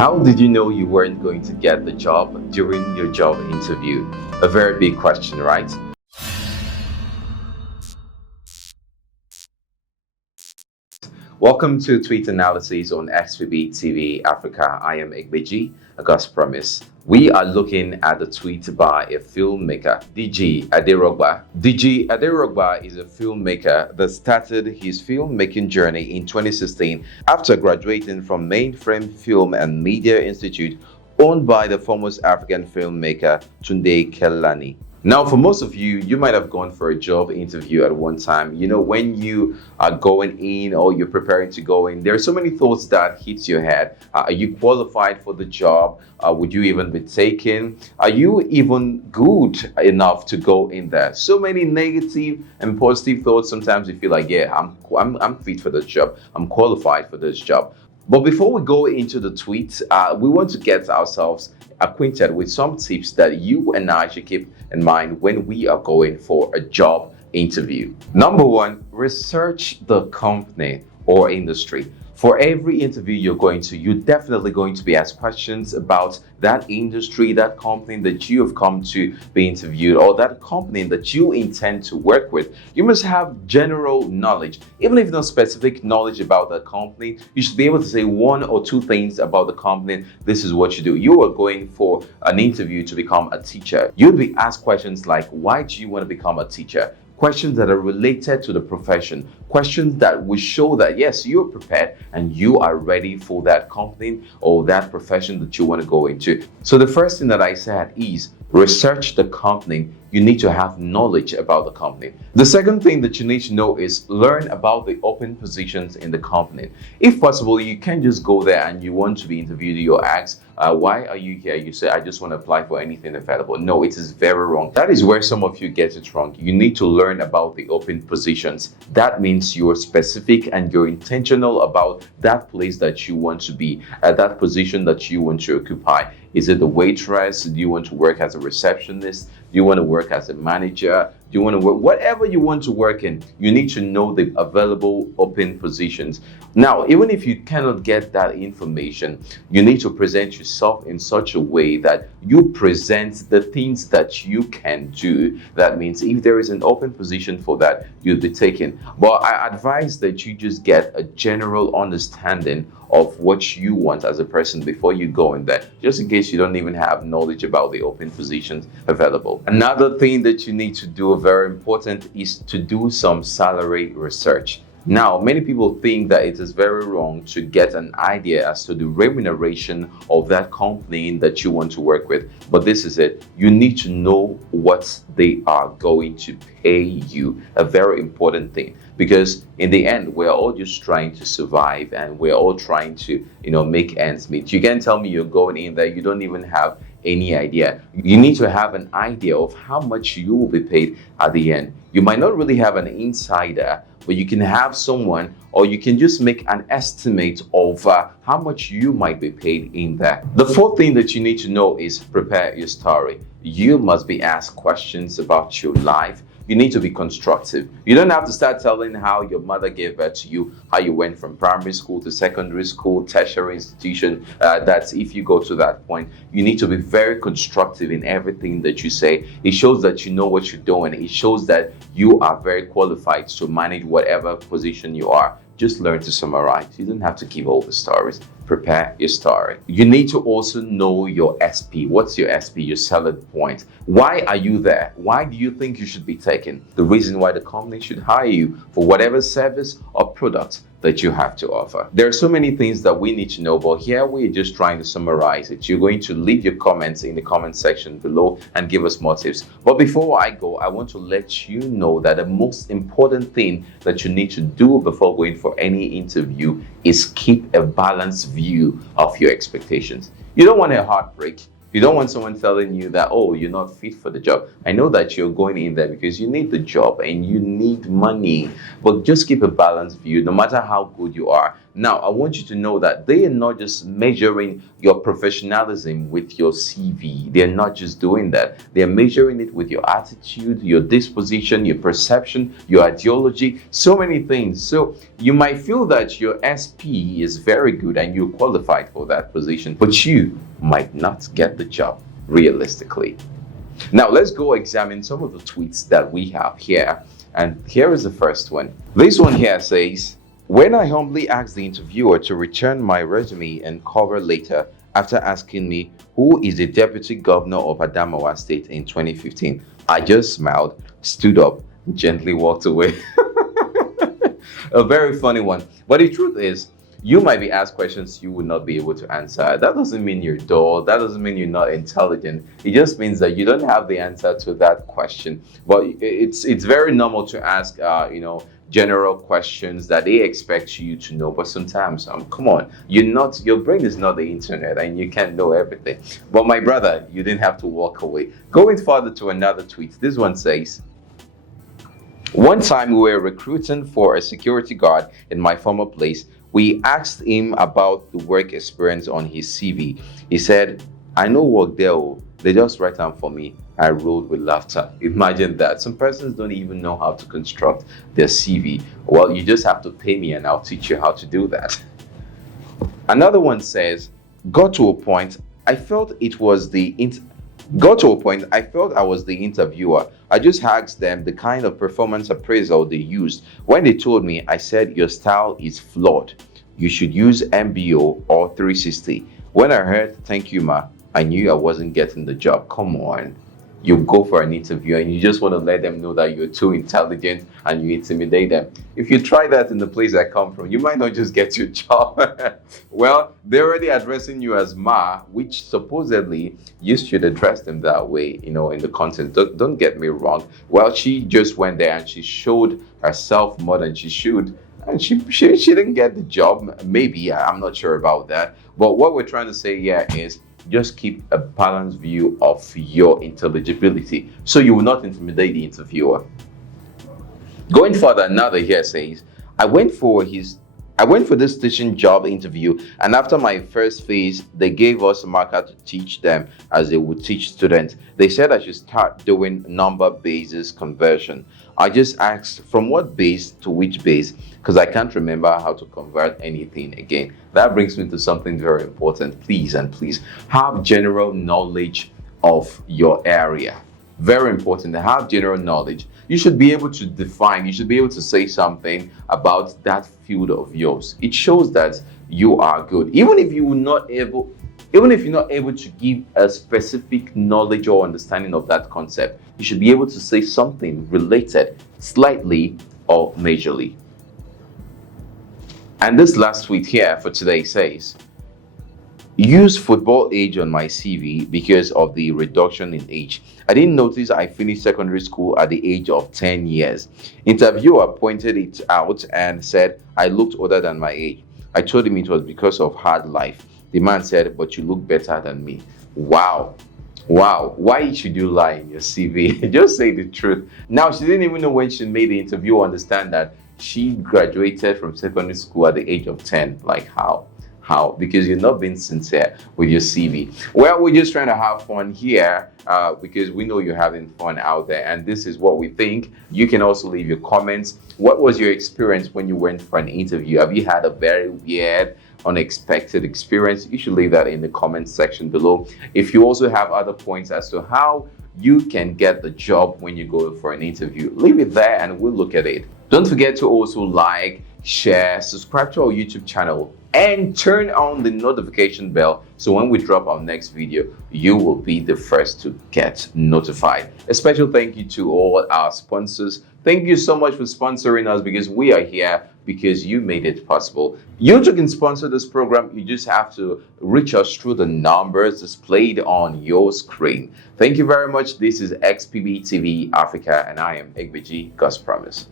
How did you know you weren't going to get the job during your job interview? A very big question, right? Welcome to Tweet Analysis on XPB TV Africa. I am Igbeji, August Promise. We are looking at the tweet by a filmmaker, DG Aderogba. DG Aderogba is a filmmaker that started his filmmaking journey in 2016 after graduating from Mainframe Film and Media Institute, owned by the famous African filmmaker Tunde Kelani. Now, for most of you, you might have gone for a job interview at one time. You know, when you are going in or you're preparing to go in, there are so many thoughts that hit your head. Are you qualified for the job? Would you even be taken? Are you even good enough to go in there? So many negative and positive thoughts. Sometimes you feel like, yeah, I'm fit for this job. I'm qualified for this job. But before we go into the tweet, we want to get ourselves acquainted with some tips that you and I should keep in mind when we are going for a job interview. Number one, research the company or industry. For every interview you're definitely going to be asked questions about that industry, that company that you have come to be interviewed, or that company that you intend to work with. You must have general knowledge. Even if not specific knowledge about the company, you should be able to say one or two things about the company. This is what you do. You are going for an interview to become a teacher. You'll be asked questions like, why do you want to become a teacher? Questions that are related to the profession, questions that will show that yes, you're prepared and you are ready for that company or that profession that you want to go into. So the first thing that I said is research the company. You need to have knowledge about the company. The second thing that you need to know is learn about the open positions in the company. If possible, you can't just go there and you want to be interviewed. You're asked, why are you here? You say, I just want to apply for anything available. No, it is very wrong. That is where some of you get it wrong. You need to learn about the open positions. That means you're specific and you're intentional about that place that you want to be, at that position that you want to occupy. Is it the waitress? Do you want to work as a receptionist? Do you want to work as a manager? Do you want to work whatever you want to work in? You need to know the available open positions. Now, even if you cannot get that information, you need to present yourself in such a way that you present the things that you can do. That means if there is an open position for that, you'll be taken. But I advise that you just get a general understanding of what you want as a person before you go in there, just in case you don't even have knowledge about the open positions available. Another thing that you need to do, very important, is to do some salary research. Now, many people think that it is very wrong to get an idea as to the remuneration of that company that you want to work with. But this is it. You need to know what they are going to pay you. A very important thing. Because in the end, we're all just trying to survive and we're all trying to, make ends meet. You can't tell me you're going in there, you don't even have any idea. You need to have an idea of how much you will be paid at the end. You might not really have an insider, but you can have someone, or you can just make an estimate of how much you might be paid in there. The fourth thing that you need to know is prepare your story. You must be asked questions about your life. You need to be constructive. You don't have to start telling how your mother gave birth to you, how you went from primary school to secondary school, tertiary institution. That's if you go to that point. You need to be very constructive in everything that you say. It shows that you know what you're doing. It shows that you are very qualified to manage whatever position you are. Just learn to summarize. You don't have to give all the stories. Prepare your story. You need to also know your SP. What's your SP, your selling point? Why are you there? Why do you think you should be taken? The reason why the company should hire you for whatever service or product that you have to offer. There are so many things that we need to know, but here we're just trying to summarize it. You're going to leave your comments in the comment section below and give us more tips. But before I go, I want to let you know that the most important thing that you need to do before going for any interview is keep a balanced view of your expectations. You don't want a heartbreak. You don't want someone telling you that, oh, you're not fit for the job. I know that you're going in there because you need the job and you need money, but just keep a balanced view. No matter how good you are, Now, I want you to know that they are not just measuring your professionalism with your CV. They're not just doing that. They're measuring it with your attitude, your disposition, your perception, your ideology, so many things. So you might feel that your SP is very good and you're qualified for that position, but you might not get the job realistically. Now, let's go examine some of the tweets that we have here. And here is the first one. This one here says, when I humbly asked the interviewer to return my resume and cover letter after asking me who is the deputy governor of Adamawa State in 2015, I just smiled, stood up, and gently walked away. A very funny one. But the truth is, you might be asked questions you would not be able to answer. That doesn't mean you're dull. That doesn't mean you're not intelligent. It just means that you don't have the answer to that question. But it's very normal to ask, general questions that they expect you to know. But sometimes, come on, your brain is not the internet and you can't know everything. But my brother, you didn't have to walk away. Going further to another tweet, this one says, one time we were recruiting for a security guard in my former place. We asked him about the work experience on his CV. He said, I know work there. They just write down for me. I rolled with laughter. Imagine that. Some persons don't even know how to construct their CV. Well, you just have to pay me and I'll teach you how to do that. Another one says, got to a point I felt I was the interviewer. I just asked them the kind of performance appraisal they used. When they told me, I said, your style is flawed. You should use MBO or 360. When I heard, thank you, ma, I knew I wasn't getting the job. Come on. You go for an interview and you just want to let them know that you're too intelligent and you intimidate them. If you try that in the place I come from, you might not just get your job. Well, they're already addressing you as ma, which supposedly you should address them that way, in the content. Don't get me wrong. Well, she just went there and she showed herself more than she should. And she didn't get the job. Maybe, I'm not sure about that. But what we're trying to say here is, just keep a balanced view of your intelligibility so you will not intimidate the interviewer. Going further, another here says, I went for this teaching job interview, and after my first phase, they gave us a marker to teach them as they would teach students. They said I should start doing number basis conversion. I just asked from what base to which base, because I can't remember how to convert anything again. That brings me to something very important. Please have general knowledge of your area. Very important to have general knowledge. You should be able to define, you should be able to say something about that field of yours. It shows that you are good. Even if you're not able to give a specific knowledge or understanding of that concept, you should be able to say something related slightly or majorly. And this last tweet here for today says, use football age on my CV because of the reduction in age. I didn't notice I finished secondary school at the age of 10 years. Interviewer pointed it out and said I looked older than my age. I told him it was because of hard life. The man said, but you look better than me. Wow. Why should you lie in your CV? Just say the truth. Now, she didn't even know when she made the interview understand that she graduated from secondary school at the age of 10. Like how? Because you're not being sincere with your CV. Well, we're just trying to have fun here because we know you're having fun out there, and this is what we think. You can also leave your comments. What was your experience when you went for an interview? Have you had a very weird, unexpected experience? You should leave that in the comments section below. If you also have other points as to how you can get the job when you go for an interview, leave it there and we'll look at it. Don't forget to also like, share, subscribe to our YouTube channel, and turn on the notification bell so when we drop our next video, you will be the first to get notified. A special thank you to all our sponsors. Thank you so much for sponsoring us, because we are here because you made it possible. You too can sponsor this program. You just have to reach us through the numbers displayed on your screen. Thank you very much. This is XPB TV Africa, and I am Egbeji, God's Promise.